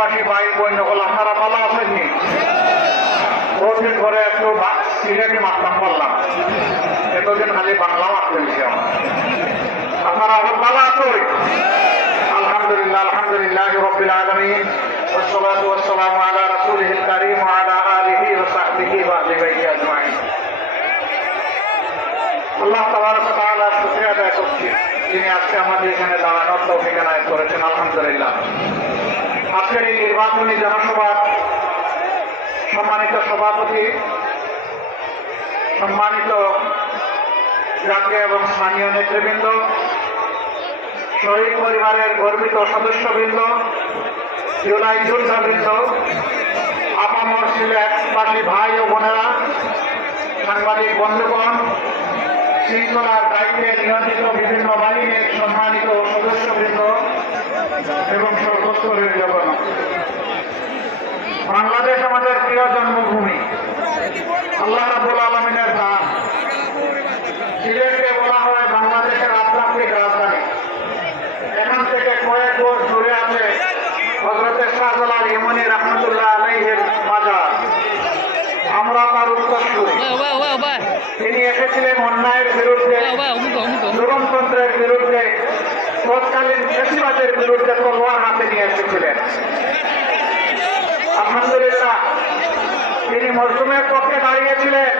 সিলেটবাসী ভাই বোন হল আপনারা ভালো আছেননি? বহুদিন ধরে একটু সিলেটি মারতাম বললাম, এতদিন খালি বাংলা মারতে দিচ্ছে। আপনারা আবার ভালো আছেন? আলহামদুলিল্লাহ, আলহামদুলিল্লাহ রাব্বিল আলামিন, والصلاة والسلام على رسوله الكريم وعلى آله وصحبه وأهل بيته أجمعين। আল্লাহ তাবারক ওয়া তাআলা শুকরিয়া আদায় করছি, যিনি আজকে আমাদের এখানে দাঁড়ানোর তৌফিক এনায়েত করেছেন। আলহামদুলিল্লাহ। আজকের এই নির্বাচনী জনসভার সম্মানিত সভাপতি, সম্মানিত জাতীয় এবং স্থানীয় নেতৃবৃন্দ, শহীদ পরিবারের গর্বিত সদস্যবৃন্দ, জুলাই যোদ্ধাবৃন্দ, আপামর সিলেটবাসী ভাই ও বোনেরা, সাংবাদিক বন্ধুগণ, শৃঙ্খলার দায়িত্বে নিয়োজিত বিভিন্ন বাহিনীর সম্মানিত সদস্যবৃন্দ এবং সর্বস্তরের জগণ, বাংলাদেশ আমাদের প্রিয় জন্মভূমি, আল্লাহ রাব্বুল আলামিনের দান। সিলেটকে বলা হয় বাংলাদেশের আধ্যাত্মিক রাজধানী। এখান থেকে কয়েক বছর দূরে আছে হযরতে শাহজালাল ইমানি রাহমাতুল্লাহ আলাইহির মাজার। আমরা তার উত্তরসূরি। তিনি এসেছিলেন অন্যায়ের বিরুদ্ধে, জুলুমতন্ত্রের বিরুদ্ধে, তৎকালীন ফ্যাসিবাদের বিরুদ্ধে তলোয়ার হাতে নিয়ে এসেছিলেন। আলহামদুলিল্লাহ, তিনি মজলুমের পক্ষে দাঁড়িয়েছিলেন,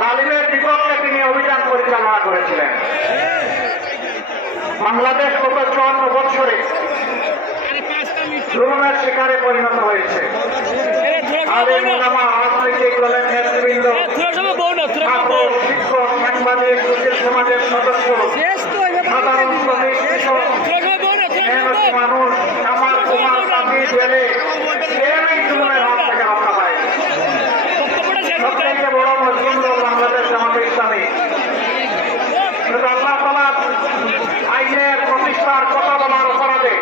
জালিমের বিপক্ষে তিনি অভিযান পরিচালনা করেছিলেন। বাংলাদেশ গত 54 বছরে জুলুমের শিকারে পরিণত হয়েছে। আলেম ওলামা, রাজনৈতিক দলের নেতৃবৃন্দ, ছাত্র, শিক্ষক, সাংবাদিক, সুশীল সমাজের সদস্য, সাধারণ শ্রমিক, কৃষক, মেহনতি মানুষ, আমার তোমার তাঁতি জেলে কেউই জুলুমের হাত থেকে রক্ষা পায়। সবথেকে বড় মজলুম লোক বাংলাদেশ জামাতে ইসলামী। শুধু আল্লাহ তাআলার আইনের প্রতিষ্ঠার কথা বলার অপরাধে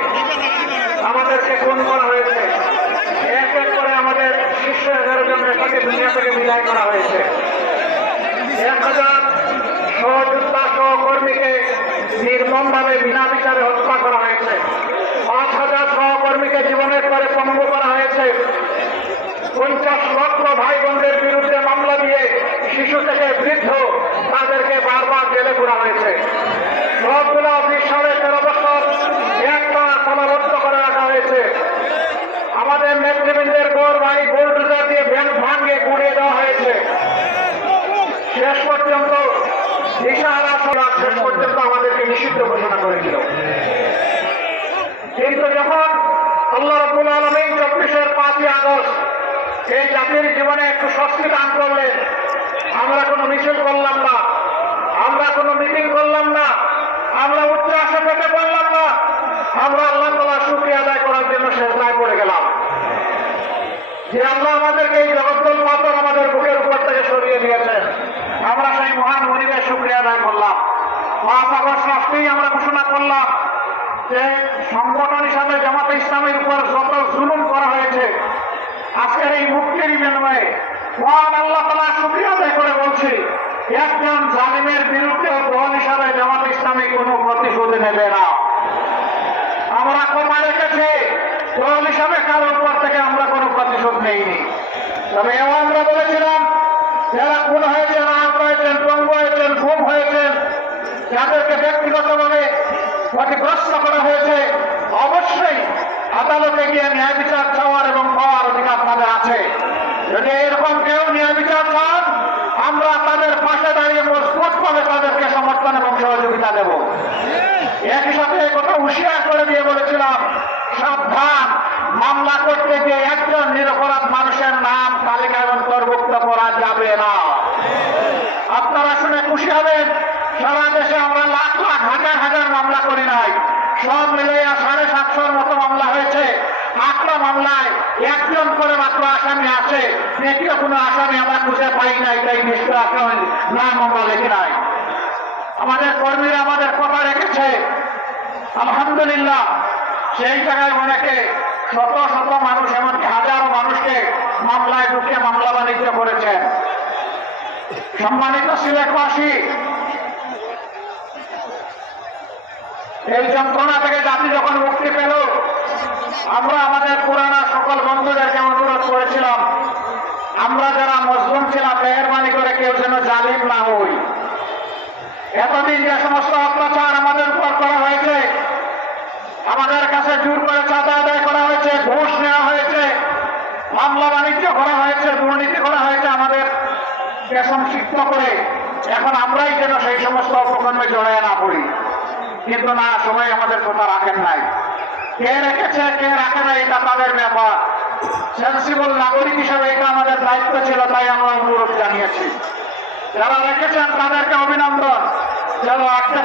আমাদেরকে খুন করা হয়েছে। এক এক করে আমাদের শীর্ষ 11 জন নেতাকে দুনিয়া থেকে বিদায় করা হয়েছে। 1000 সহযোদ্ধা সহকর্মীকে নির্মমভাবে বিনা বিচারে হত্যা করা হয়েছে। 5000 সহকর্মীকে জীবনের পরে পঙ্গু করা হয়েছে। 50 লক্ষ ভাই বোনদের বিরুদ্ধে মামলা দিয়ে শিশু থেকে বৃদ্ধ তাদেরকে বারবার জেলে পুরা হয়েছে। সবগুলো অফিস 13.5 বছর একটা তালাবদ্ধ করে রাখা হয়েছে। আমাদের নেতৃবৃন্দের ঘর বাড়ি বুলডোজার দিয়ে ভাঙে গুঁড়িয়ে দেওয়া হয়েছে। শেষ পর্যন্ত দিশাহারা সরকার শেষ পর্যন্ত আমাদেরকে নিষিদ্ধ ঘোষণা করেছিল। কিন্তু যখন আল্লাহ রাব্বুল আলামিন 24-এর 5ই আগস্ট এই জাতির জীবনে একটু স্বস্তি দান করলেন, আমরা কোনো মিছিল করলাম না, আমরা কোনো মিটিং করলাম না, আমরা উচ্চ আশা পেতে পারলাম না, আমরা আল্লাহ তাআলার শুকরিয়া আদায় করার জন্য সেজদায় পড়ে গেলাম যে আল্লাহ আমাদেরকে এই জগদ্দল পাথর আমাদের বুকের উপর থেকে সরিয়ে দিয়েছেন। আমরা সেই মহান মনিবের শুকরিয়া আদায় করলাম। 5 আগস্ট রাষ্ট্রেই আমরা ঘোষণা করলাম যে সংগঠন হিসাবে জামাতে ইসলামের উপর যত জুলুম করা হয়েছে, আজকের এই মুক্তির বিনিময়ে মহান আল্লাহ তাআলার শুকরিয়া আদায় করে বলছি, একজন জালিমের বিরুদ্ধে দল হিসাবে জামাতে ইসলামী কোনো প্রতিশোধ নেবে না। আমরা কথা রেখেছি, দল হিসাবে কারোর উপর থেকে আমরা কোনো প্রতিশোধ নেইনি। তবে এও আমরা বলেছিলাম, যারা খুন হয়েছেন, আহত হয়েছেন, পঙ্গু হয়েছেন, গুম হয়েছেন, যাদেরকে ব্যক্তিগতভাবে ক্ষতিগ্রস্ত করা হয়েছে, অবশ্যই আদালতে গিয়ে ন্যায় বিচার চাওয়ার এবং পাওয়ার অধিকার তাদের আছে। যদি এরকম কেউ ন্যায় বিচার চান, আমরা তাদের পাশে দাঁড়িয়ে মজবুতভাবে তাদেরকে সমর্থন এবং সহযোগিতা দেব। একই সাথে কথা হুঁশিয়ার করে দিয়ে বলেছিলাম, সাবধান, মামলা করতে গিয়ে একজন নিরপরাধ মানুষের নাম তালিকায় অন্তর্ভুক্ত করা যাবে না। আপনারা শুনে খুশি হবেন, সারা দেশে আমরা লাখ লাখ হাজার হাজার মামলা করি নাই, সব মিলাইয়া 750-র মতো মামলা হয়েছে। 8টা মামলায় 1 জন করে মাত্র আসামি আছে, দ্বিতীয় কোনো আসামি আমরা খুঁজে পাই নাই, তাই নিশ্চয় আসামি নাম আমরা লিখি নাই। আমাদের কর্মীরা আমাদের কথা রেখেছে, আলহামদুলিল্লাহ। সেই জায়গায় অনেকে শত শত মানুষ, এমনকি হাজারো মানুষকে মামলায় ঢুকে মামলা বাণিজ্য করেছেন। সম্মানিত সিলেটবাসী, এই যন্ত্রণা থেকে জাতি যখন মুক্তি পেল, আমরা আমাদের পুরানা সকল বন্ধুদেরকে অনুরোধ করেছিলাম, আমরা যারা মজলুম ছিলাম মেহরবানি করে কেউ যেন জালিম না হই। এতদিন যে সমস্ত অত্যাচার আমাদের উপর করা হয়েছে, আমাদের কাছে জোর করে চাঁদা আদায় করা হয়েছে, ঘুষ নেওয়া হয়েছে, মামলা বাণিজ্য করা হয়েছে, দুর্নীতি করা হয়েছে আমাদের সংক্ষিপ্ত করে, এখন আমরাই যেন সেই সমস্ত অপকর্মে জড়ায় না পড়ি। কিন্তু না, সবাই আমাদের কথা রাখেন নাই। কে রেখেছে কে রাখে না এটা তাদের ব্যাপার। সেন্সিবল নাগরিক হিসেবে এটা আমাদের দায়িত্ব ছিল, তাই আমরা অনুরোধ জানিয়েছি। যারা রেখেছেন তাদেরকে অভিনন্দন। যেন একটা